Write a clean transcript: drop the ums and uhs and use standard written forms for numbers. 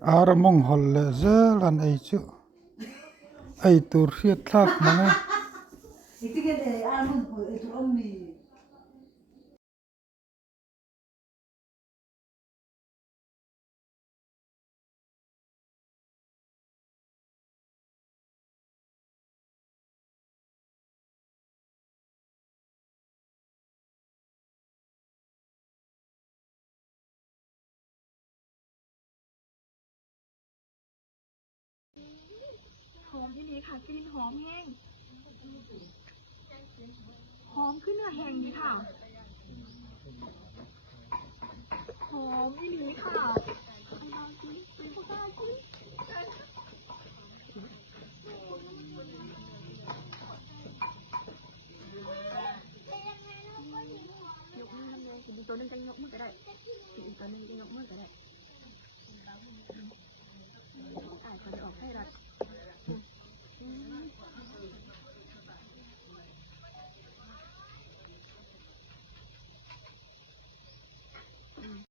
Aramong holle zelan ay chu ay turhiat thak mga Itigil amun po ito ummi.หอมที่นี้ค่ะกลิ่นหอมแห้งหอมขึ้นเนื้อแห้งดีค่ะหอมที่นี้ค่ะเป็นผู้ชายที่ยกมือทำเลยอีกตัวนึงจะยกมือก็ได้อีกตัวนึงจะยกมือ